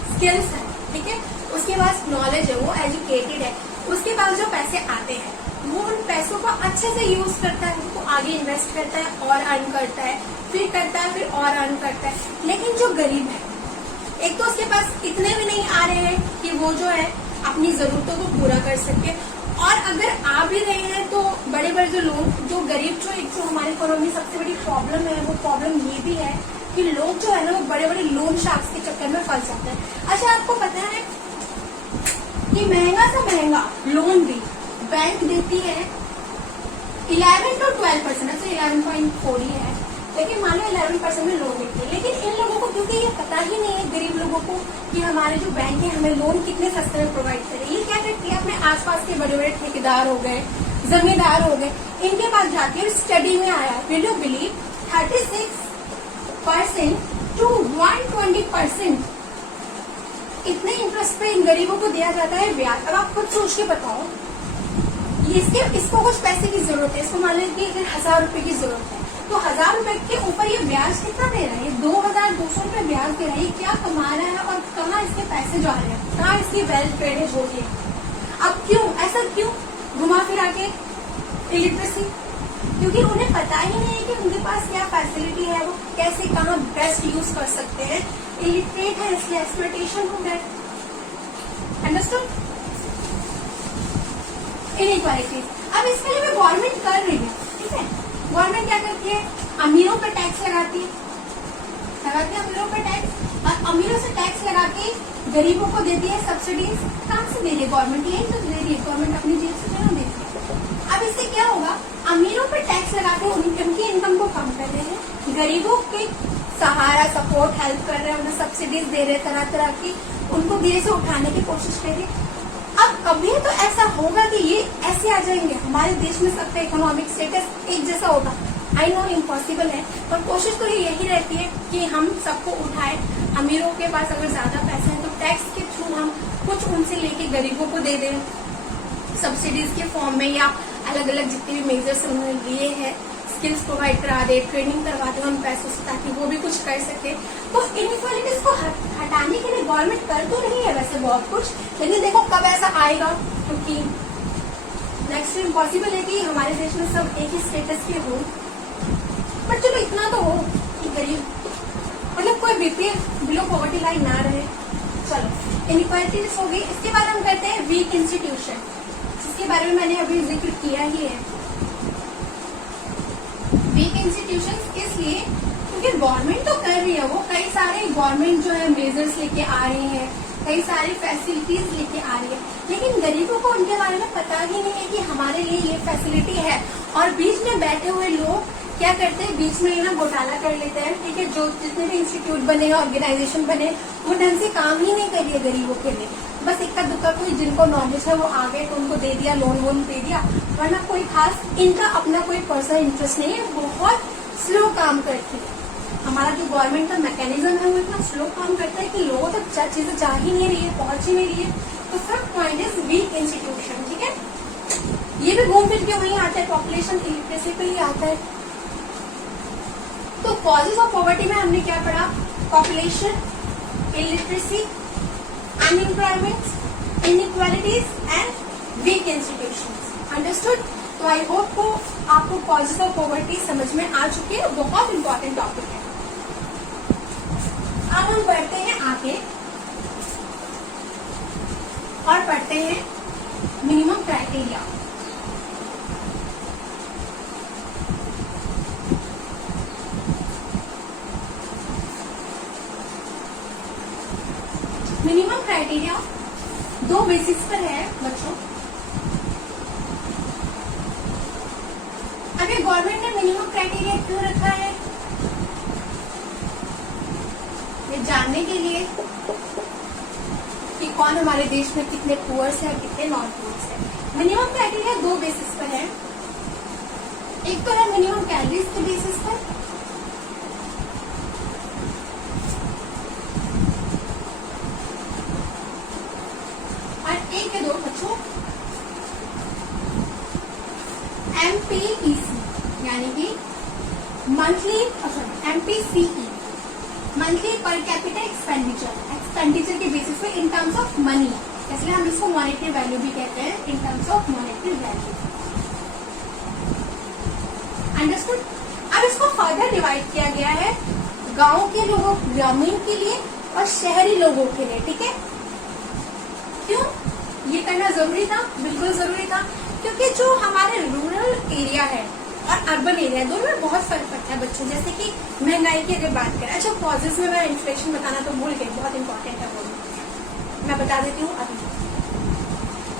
स्किल्स है, ठीक है, उसके पास नॉलेज है, वो एजुकेटेड है, उसके पास जो पैसे आते हैं वो उन पैसों को अच्छे से यूज करता है तो आगे इन्वेस्ट करता है और अर्न करता है, फिर करता है, फिर और अर्न करता है। लेकिन जो गरीब है, एक तो उसके पास इतने भी नहीं आ रहे हैं कि वो जो है अपनी जरूरतों को पूरा कर सके, और अगर आ भी रहे हैं तो बड़े बड़े जो लोग, जो गरीब, जो एक जो हमारे इकोनॉमी में सबसे बड़ी प्रॉब्लम है, वो प्रॉब्लम ये भी है कि लोग जो है ना वो बड़े बड़े लोन शार्क्स के चक्कर में फंस जाते हैं। अच्छा, आपको पता है कि महंगा से महंगा लोन भी बैंक देती है 11 to 12%, अच्छा 11.4 ही है, लेकिन मान लो 11% में लोन देती है। लेकिन इन लोगों को क्योंकि ये पता ही नहीं है, गरीब लोगों को, कि हमारे जो बैंक है हमें लोन कितने सस्ते में प्रोवाइड करे। ये क्या करती है, अपने आसपास के बड़े बड़े ठेकेदार हो गए, जमींदार हो गए, इनके पास जाती है। स्टडी में आया, विल यू बिलीव, 36% to 120% इतने इंटरेस्ट पे इन गरीबों को दिया जाता है ब्याज। अब आप खुद सोच के बताओ, इसको कुछ पैसे की जरूरत है, इसको मान लीजिए कि 1000 रुपए की जरूरत है, तो 1000 रुपए के ऊपर ये ब्याज कितना दे रहा है, ये 2200 रुपए ब्याज दे रहा है। ये क्या कमा रहा है और कहाँ इसके पैसे जा रहे हैं, कहाँ इसकी वेल्थ क्रिएट हो रही है। अब क्यों ऐसा, क्यों घुमा फिरा के इलिटरेसी, क्योंकि उन्हें पता ही नहीं है कि उनके पास क्या फैसिलिटी है, वो कैसे कहाँ बेस्ट यूज कर सकते हैं। इलिटरेट है इसलिए एक्सप्लॉयटेशन हो गया। अंडरस्टूड? इनइक्वालिटी। अब इसके लिए भी गवर्नमेंट कर रही है, ठीक है। गवर्नमेंट क्या करती है, अमीरों पर टैक्स लगाती है अमीरों पर टैक्स, और अमीरों से टैक्स लगा के गरीबों को देती है सब्सिडीज। कहाँ से दे रही है गवर्नमेंट, यही तो दे रही है गवर्नमेंट, अपनी जेब से क्यों देती है। अब इससे क्या होगा, अमीरों पर टैक्स लगा के उनकी इनकम को कम कर रहे हैं, गरीबों के सहारा, सपोर्ट, हेल्प कर रहे हैं, उन्हें सब्सिडीज दे रहे हैं तरह तरह की, उनको धीरे से उठाने की कोशिश कर रहे हैं। अब कभी तो ऐसा होगा कि ये ऐसे आ जाएंगे, हमारे देश में सबका इकोनॉमिक स्टेटस एक जैसा होगा। आई नो इम्पॉसिबल है, पर कोशिश तो यही रहती है कि हम सबको उठाए। अमीरों के पास अगर ज्यादा पैसे हैं तो टैक्स के थ्रू हम कुछ उनसे लेके गरीबों को दे दें, सब्सिडीज के फॉर्म में, या अलग अलग जितने भी मेजर्स उन्होंने लिए हैं, स्किल्स प्रोवाइड करा दे, ट्रेनिंग करवा दे उन पैसों से, ताकि वो भी कुछ कर सके। तो इनइक्वालिटीज को हटाने के लिए गवर्नमेंट कर तो रही है वैसे बहुत कुछ, लेकिन देखो कब ऐसा आएगा, क्योंकि नेक्स्ट इम्पॉसिबल है कि हमारे देश में सब एक ही स्टेटस के हो। पर चलो इतना तो हो कि गरीब, मतलब कोई बीपीएल बिलो पॉवर्टी लाइन ना रहे। चलो इनइक्वालिटीज हो गई। इसके बाद हम करते हैं वीक इंस्टीट्यूशन, जिसके बारे में मैंने अभी जिक्र किया ही है। वीक इंस्टीट्यूशंस इसलिए क्योंकि गवर्नमेंट तो कर रही है, वो कई सारे गवर्नमेंट जो है मेजर्स लेके आ रही है, कई सारी फैसिलिटीज लेके आ रही है, लेकिन गरीबों को उनके बारे में पता ही नहीं है कि हमारे लिए ये फैसिलिटी है। और बीच में बैठे हुए लोग क्या करते हैं, बीच में ना घोटाला कर लेते हैं, ठीक है। जो जितने भी इंस्टीट्यूट बने, ऑर्गेनाइजेशन बने, वो ढंग से काम ही नहीं कर रही है गरीबों के लिए। बस इक्का दुक्का कोई जिनको नॉलेज है वो आ गए तो उनको दे दिया, लोन वोन दे दिया, वरना कोई खास इनका अपना कोई पर्सनल इंटरेस्ट नहीं है। बहुत स्लो काम करती है हमारा जो गवर्नमेंट का मैकेनिज्म है, वो इतना स्लो काम करता है कि लोगों तक चीजें जा ही नहीं रही है, पहुंच ही नहीं रही है। तो first point is weak institution, ठीक है। ये भी घूम फिर के वही आता है, पॉपुलेशन इलिटरेसी पे ही आता है। तो कॉजेज ऑफ पॉवर्टी में हमने क्या पढ़ा, population, illiteracy, unemployment, inequalities and weak institutions. Understood? तो आई होप को आपको कॉजेज ऑफ पॉवर्टी समझ में आ चुकी है, बहुत इंपॉर्टेंट टॉपिक है। अब हम बढ़ते हैं आगे और पढ़ते हैं मिनिमम क्राइटेरिया। मिनिमम क्राइटेरिया दो बेसिस पर है बच्चों। अगर गवर्नमेंट ने मिनिमम क्राइटेरिया क्यों रखा है, ये जानने के लिए कि कौन हमारे देश में कितने पुअर्स है और कितने नॉन पुअर्स है। मिनिमम क्राइटेरिया दो बेसिस पर है। एक तो है मिनिमम कैलोरीज के बेसिस पर, और एक है दो बच्चों MPEC, यानी कि monthly, MPCE, monthly per capita expenditure के बेसिस पे इन टर्म्स ऑफ मनी, इसलिए हम इसको मॉनेटरी वैल्यू भी कहते हैं, in terms of monetary value. Understood. अब इसको फर्दर डिवाइड किया गया है गांव के लोगों, ग्रामीण के लिए और शहरी लोगों के लिए, ठीक है। क्यों ये करना जरूरी था? बिल्कुल जरूरी था, क्योंकि जो हमारे रूरल एरिया है और अर्बन एरिया दोनों में बहुत फर्क पड़ता है बच्चों। जैसे कि महंगाई की अगर बात करें, अच्छा कॉजेज में मैं इन्फ्लेशन बताना तो भूल गई, बहुत इंपॉर्टेंट है वो, मैं बता देती हूँ अभी।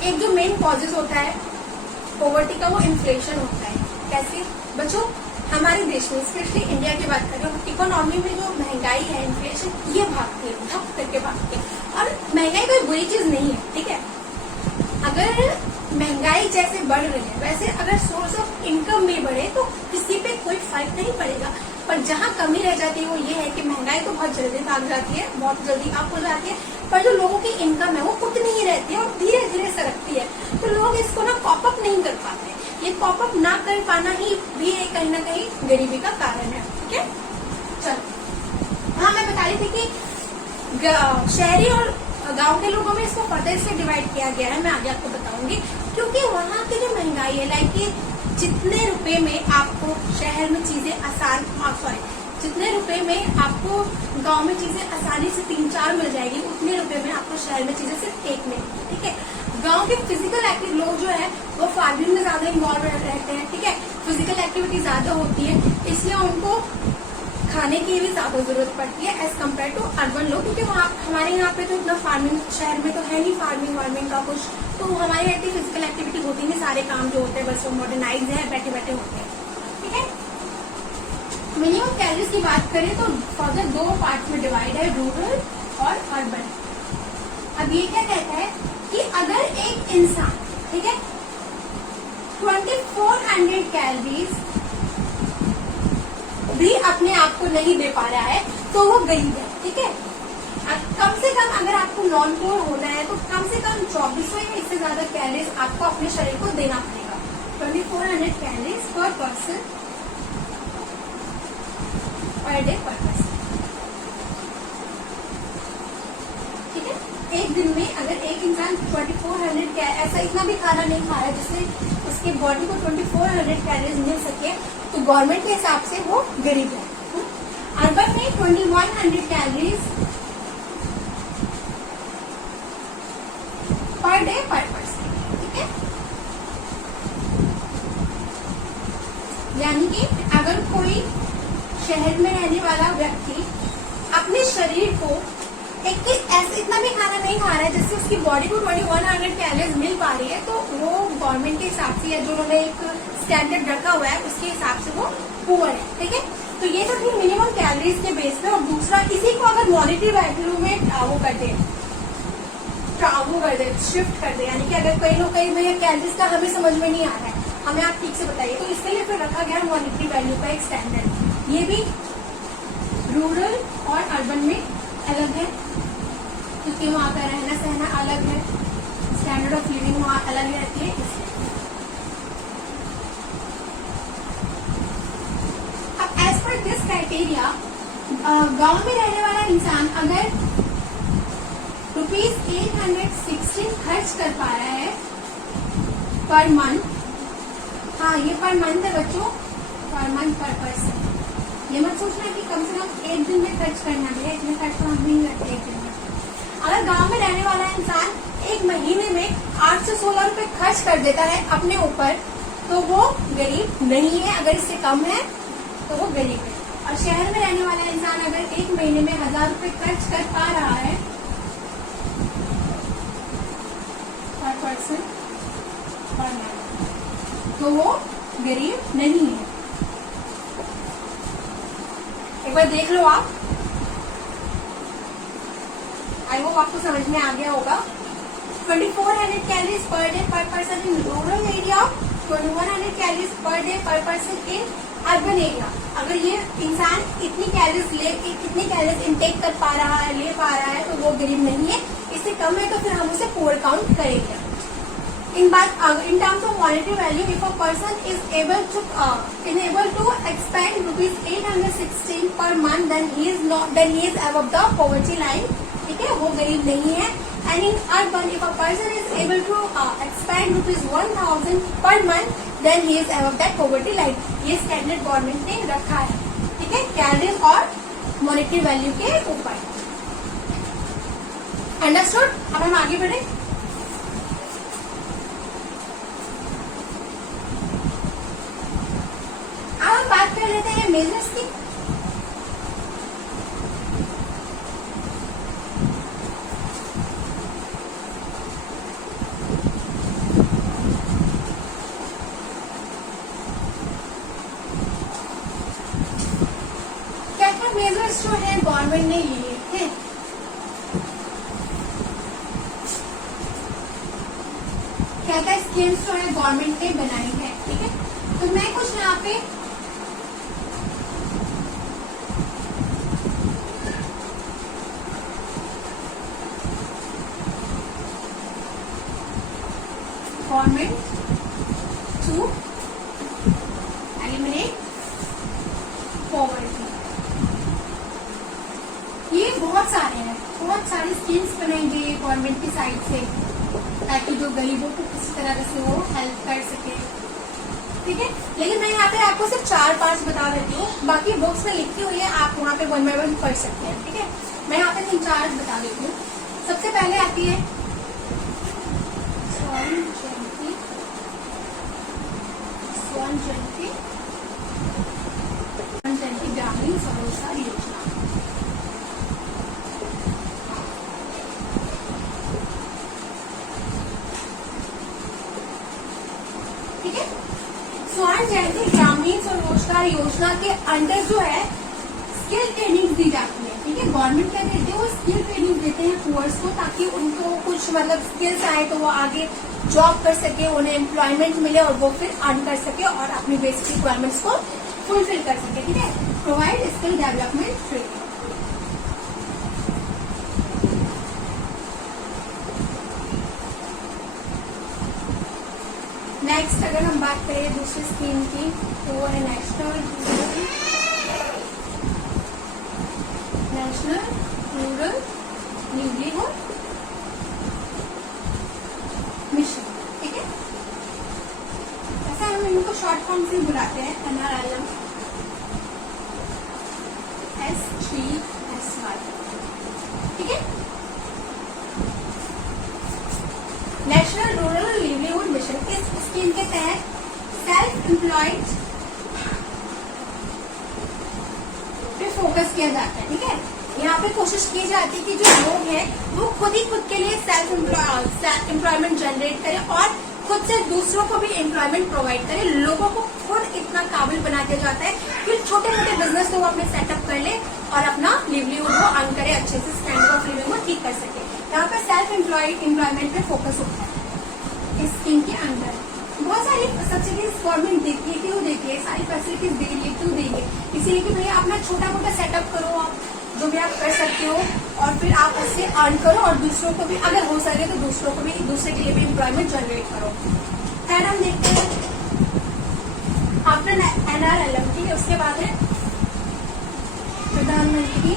एक जो मेन कॉजेज होता है पॉवर्टी का, वो इन्फ्लेशन होता है। कैसे बच्चों? हमारे देश में स्पेशली इंडिया की बात करें, इकोनॉमी में जो महंगाई है, इन्फ्लेशन, ये भागती है, धप करके भागती है। और महंगाई कोई बुरी चीज नहीं है, ठीक है। अगर महंगाई जैसे बढ़ रही है वैसे अगर सोर्स ऑफ इनकम भी बढ़े तो किसी पे कोई फर्क नहीं पड़ेगा। पर जहाँ कमी रह जाती है वो ये है कि महंगाई तो बहुत जल्दी भाग जाती है, बहुत जल्दी अप हो जाती है, पर जो लोगों की इनकम है वो उतनी ही रहती है और धीरे धीरे सरकती है। तो लोग इसको ना कॉप अप नहीं कर पाते। ये कॉप अप ना कर पाना ही भी कहीं ना कहीं गरीबी का कारण है, ठीक है। चलो, हाँ मैं बता रही थी कि शहरी और गांव के लोगों में इसको फर्दर से डिवाइड किया गया है, मैं आगे आपको बताऊंगी। क्योंकि वहाँ की जो महंगाई है, लाइक कि जितने रुपए में आपको शहर में चीजें आसान, जितने रुपए में आपको गांव में चीजें आसानी से 3-4 मिल जाएगी, उतने रुपए में आपको शहर में चीजें सिर्फ 1 मिलेगी, ठीक है। गांव के फिजिकल एक्टिव लोग जो है वो फार्मिंग में ज्यादा इन्वॉल्व रहते हैं, ठीक है। फिजिकल एक्टिविटी ज्यादा होती है, इसलिए उनको खाने की भी ज्यादा जरूरत पड़ती है एज कम्पेयर टू अर्बन लोग। क्योंकि वहाँ हमारे यहाँ पे तो इतना फार्मिंग शहर में तो है नहीं, फार्मिंग वार्मिंग का कुछ, तो हमारे यहाँ फिजिकल एक्टिविटी होती नहीं, सारे काम जो होते हैं बस वो मॉडर्नाइज है, बैठे बैठे होते हैं, ठीक है। मिनिमम कैलोरीज की बात करें तो फर्दर 2 पार्ट में डिवाइड है, रूरल और अर्बन। अब ये क्या कहता है कि अगर एक इंसान, ठीक है, 2400 कैलोरीज भी अपने आप को नहीं दे पा रहा है तो वो गरीब है, ठीक है। कम से कम अगर आपको नॉन पोर होना है तो कम से कम 2400 या इससे ज्यादा कैलोरीज आपको अपने शरीर को देना पड़ेगा। 2400 कैलोरीज पर पर्सन पर डे पर पर्सन, ठीक है। एक दिन में अगर एक इंसान 2400 ऐसा इतना भी खाना नहीं खा रहा है जिससे उसके बॉडी को 2400 कैलोरीज मिल सके, तो गवर्नमेंट के हिसाब से वो गरीब है। अर्बन में 2100 कैलोरीज पर डे पर पर्सन, ठीक है। यानी कि अगर कोई शहर में रहने वाला व्यक्ति अपने शरीर को ऐसे इतना भी खाना नहीं खा रहा है जिससे उसकी बॉडी को 2100 कैलोरीज मिल पा रही है, तो वो गवर्नमेंट के हिसाब से या जो उन्होंने एक स्टैंडर्ड रखा हुआ है उसके हिसाब से वो पुअर है, ठीक है। तो ये तो थी मिनिमम कैलोरीज के बेस पे। और दूसरा, इसी को अगर मॉनिटरी वैल्यू में वो कर दे, शिफ्ट कर दे, यानी कि अगर कई लोग कई भैया कैलोरीज का हमें समझ में नहीं आ रहा है, हमें आप ठीक से बताइए, तो इसके लिए फिर रखा गया मॉनिटरी वैल्यू का एक स्टैंडर्ड। ये भी रूरल और अर्बन में अलग है क्योंकि वहाँ का रहना सहना अलग है, स्टैंडर्ड ऑफ लिविंग वहाँ अलग रहती है, इसलिए। अब एज पर दिस क्राइटेरिया गांव में रहने वाला इंसान अगर ₹816 खर्च कर पा रहा है पर मंथ, हाँ ये पर मंथ है बच्चों, पर मंथ पर पर्सन। ये मत सोचना कि कम से कम एक दिन में खर्च करना है, इतने खर्च तो हम नहीं करते एक दिन में। अगर गांव में रहने वाला इंसान एक महीने में 8 से 16 रुपए खर्च कर देता है अपने ऊपर, तो वो गरीब नहीं है। अगर इससे कम है तो वो गरीब है। और शहर में रहने वाला इंसान अगर एक महीने में 1000 रुपए खर्च कर पा रहा है पर पर्सन पर मंथ, तो वो गरीब नहीं है। एक बार देख लो आप, आई होप आपको समझ में आ गया होगा। 2400 कैलोरीज पर डे पर person in rural area, 2100 calories per day पर पर्सन इन अर्बन एरिया। अगर ये इंसान इतनी कैलोरीज इनटेक कर पा रहा है, ले पा रहा है, तो वो गरीब नहीं है। इससे कम है तो फिर हम उसे पुअर काउंट करेंगे। In terms of monetary value, if a person is able to expend ₹816 per month, then he is above the poverty line, ठीक है, वो गरीब नहीं है। And in urban, if a person is able to expand ₹1,000 per month, then he is above that poverty line. ये standard government ने रखा है, ठीक है, कैलोरीज और मॉनेटरी वैल्यू के ऊपर। अंडरस्टूड? अब हम आगे बढ़े। अब हम बात कर लेते हैं मेजर्स की। मेजर्स जो है गवर्नमेंट ने लिए हैं, क्या क्या स्कीम्स जो है गवर्नमेंट ने बनाई है, ठीक है। तो मैं कुछ यहाँ पे गवर्नमेंट टू एलिमिनेट पॉवर्टी, ये बहुत सारे हैं, बहुत सारी स्कीम्स बनाई गई है गवर्नमेंट की साइड से, ताकि जो गरीबों को किसी तरह से वो हेल्प कर सके, ठीक है। लेकिन मैं यहाँ पे आपको सिर्फ 4-5 बता देती हूँ, बाकी बुक्स में लिखी हुई है, आप वहाँ पे 1 by 1 पढ़ सकते हैं, ठीक है। मैं यहाँ पे 3-4 बता देती हूँ। सबसे पहले आती है स्वर्ण जयंती ग्रामीण स्वरोजगार योजना। ठीक है, स्वर्ण जयंती ग्रामीण स्वरोजगार योजना के अंडर जो है स्किल ट्रेनिंग दी जाती है, ठीक है। गवर्नमेंट क्या कहते हैं, वो स्किल ट्रेनिंग देते हैं पुअर्स को, ताकि उनको कुछ मतलब स्किल्स आए तो वो आगे जॉब कर सके, उन्हें एम्प्लॉयमेंट मिले और वो फिर अर्न कर सके और अपनी बेसिक रिक्वायरमेंट्स को फुलफिल कर सके, ठीक है। Provide skill development training. Next अगर हम बात करें दूसरी स्कीम की, तो वो है नेशनल रूरल लिवलीहुड मिशन, ठीक है। ऐसा हम इनको शॉर्ट फॉर्म से बुलाते हैं, NRLM S3SY, ठीक है। नेशनल रूरल लिवलीहुड मिशन, इस स्कीम के तहत सेल्फ एम्प्लॉयड पे फोकस किया जाता है, ठीक है। यहाँ पे कोशिश की जाती है कि जो लोग हैं वो खुद ही खुद के लिए सेल्फ एम्प्लॉयमेंट जनरेट करें और खुद से दूसरों को भी एम्प्लॉयमेंट प्रोवाइड करें। लोगों को खुद इतना काबिल बना दिया जाता है कि छोटे मोटे बिजनेस तो वो अपने सेटअप कर ले और अपना लिवलीहुड को अर्न करे, अच्छे से स्टैंडर्ड ऑफ लिविंग को ठीक कर सके। यहाँ पे सेल्फ एम्प्लॉयमेंट पे फोकस होता है इस स्कीम के अंदर। बहुत सारी सब्सिडीज गवर्नमेंट देती है, क्यों देती है, सारी फैसिलिटीज दे रही है, क्यों देंगे, इसीलिए कि भैया अपना छोटा मोटा सेटअप करो, आप जो भी आप कर सकते हो और फिर आप उससे अर्न करो और दूसरों को भी अगर हो सके तो दूसरों को भी, दूसरे के लिए भी एम्प्लॉयमेंट जनरेट करो। थर्ड हम देखते हैं आफ्टर NRLM, ठीक है। उसके बाद है प्रधानमंत्री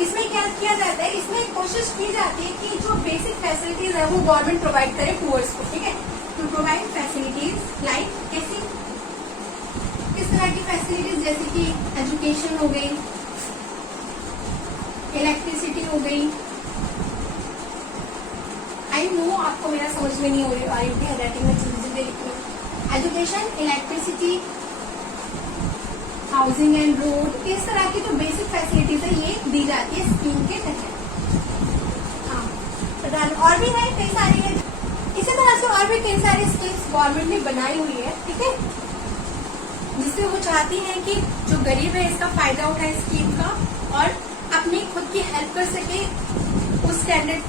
इसमें क्या किया जाता है, इसमें कोशिश की जाती है कि जो बेसिक फैसिलिटीज है वो गवर्नमेंट प्रोवाइड करे पुअर्स को, ठीक है। टू प्रोवाइड फैसिलिटीज लाइक कैसी, किस तरह की फैसिलिटीज, जैसे कि एजुकेशन हो गई, इलेक्ट्रिसिटी हो गई। आई नो आपको मेरा समझ में नहीं हो रही है, राइटिंग में चीजें लिखी, education, electricity, housing and road, इस तरह की जो बेसिक फैसिलिटीज है ये दी जाती है स्कीम के तहत। हाँ, और भी है कई सारी है, इसी तरह से और भी कई सारी स्कीम्स गवर्नमेंट ने बनाई हुई है, ठीक है, जिससे वो चाहती है कि जो गरीब है इसका फायदा उठाए स्कीम का और अपनी खुद की हेल्प कर सके, उस स्टैंडर्ड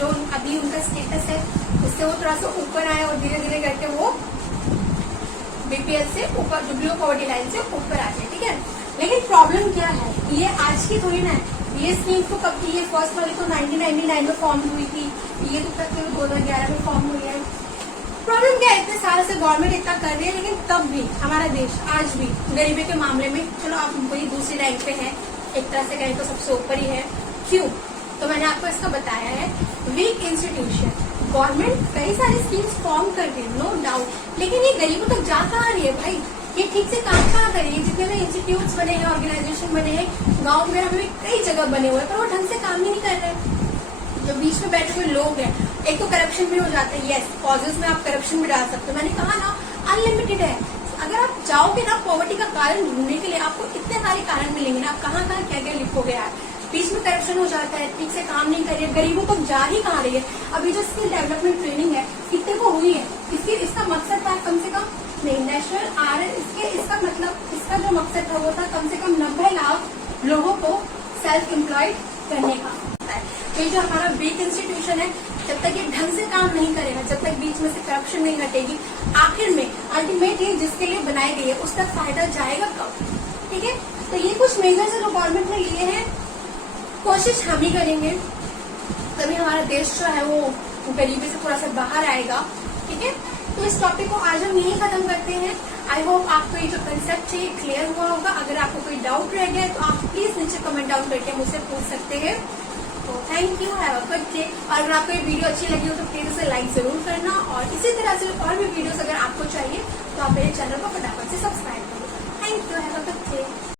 जो अभी उनका स्टेटस है उससे वो थोड़ा सा ऊपर आए और धीरे धीरे करके वो BPL से ऊपर, जो बिलो पॉवर्टी लाइन से ऊपर आ जाए, ठीक है। लेकिन प्रॉब्लम क्या है, ये आज की थोड़ी ना है, ये स्कीम तो कब की, ये फर्स्ट वाली तो 1999 में फॉर्म हुई थी, ये तो तक 2011 में फॉर्म हुई है। प्रॉब्लम क्या है, इतने साल से गवर्नमेंट इतना कर रही है, लेकिन तब भी हमारा देश आज भी गरीबी के मामले में, चलो आप वही दूसरी रैंक पे है, एक तरह से कहें तो सबसे ऊपर ही है। क्यों? तो मैंने आपको इसका बताया है, वीक इंस्टीट्यूशन। गवर्नमेंट कई सारी स्कीम्स फॉर्म कर रही है, नो डाउट, लेकिन ये गरीबों तक जा कहाँ रही है भाई, ये ठीक से काम कहाँ कर रही है। जितने भी इंस्टीट्यूट्स बने हैं, ऑर्गेनाइजेशन बने हैं, गाँव वगैरह में कई जगह बने हुए हैं, पर वो ढंग से काम ही नहीं कर रहे। जो बीच में बैठे हुए लोग हैं, एक तो करप्शन भी हो जाता है, यस, कॉजेज में आप करप्शन भी डाल सकते हो, मैंने कहा ना अनलिमिटेड है। अगर आप जाओगे ना पॉवर्टी का कारण ढूंढने के लिए, आपको इतने सारे कारण मिलेंगे ना, आप कहाँ कहाँ क्या क्या लिखोगे यार। बीच में करप्शन हो जाता है, ठीक से काम नहीं कर रही है, गरीबों तक जा ही कहाँ रही है। अभी जो स्किल डेवलपमेंट ट्रेनिंग है कितने को हुई है, इसका मकसद था कम से कम, नहीं नेशनल इसका मतलब, इसका जो मकसद था वो था कम से कम 90 लाख लोगों को सेल्फ एम्प्लॉयड करने का। तो ये जो हमारा वीक इंस्टीट्यूशन है, जब तक ये ढंग से काम नहीं करेगा, जब तक बीच में से करप्शन नहीं हटेगी, आखिर में अल्टीमेटली जिसके लिए बनाई गई है उस तक फायदा जाएगा कब? ठीक है, तो ये कुछ मेजर्स है जो गवर्नमेंट ने लिए हैं, कोशिश हम ही करेंगे तभी हमारा देश जो है वो गरीबी से थोड़ा सा बाहर आएगा। ठीक है, तो इस टॉपिक को आज हम यही खत्म करते हैं। आई होप आपको ये जो कंसेप्ट है क्लियर हुआ होगा। अगर आपको कोई डाउट रह गया तो आप प्लीज नीचे कमेंट डाउन करके मुझसे पूछ सकते हैं। तो thank you, have a good day. और अगर आपको ये वीडियो अच्छी लगी हो तो प्लीज इसे लाइक जरूर करना, और इसी तरह से और भी वीडियोस अगर आपको चाहिए तो आप मेरे चैनल को फटाफट से सब्सक्राइब करो। Thank you, have a good day.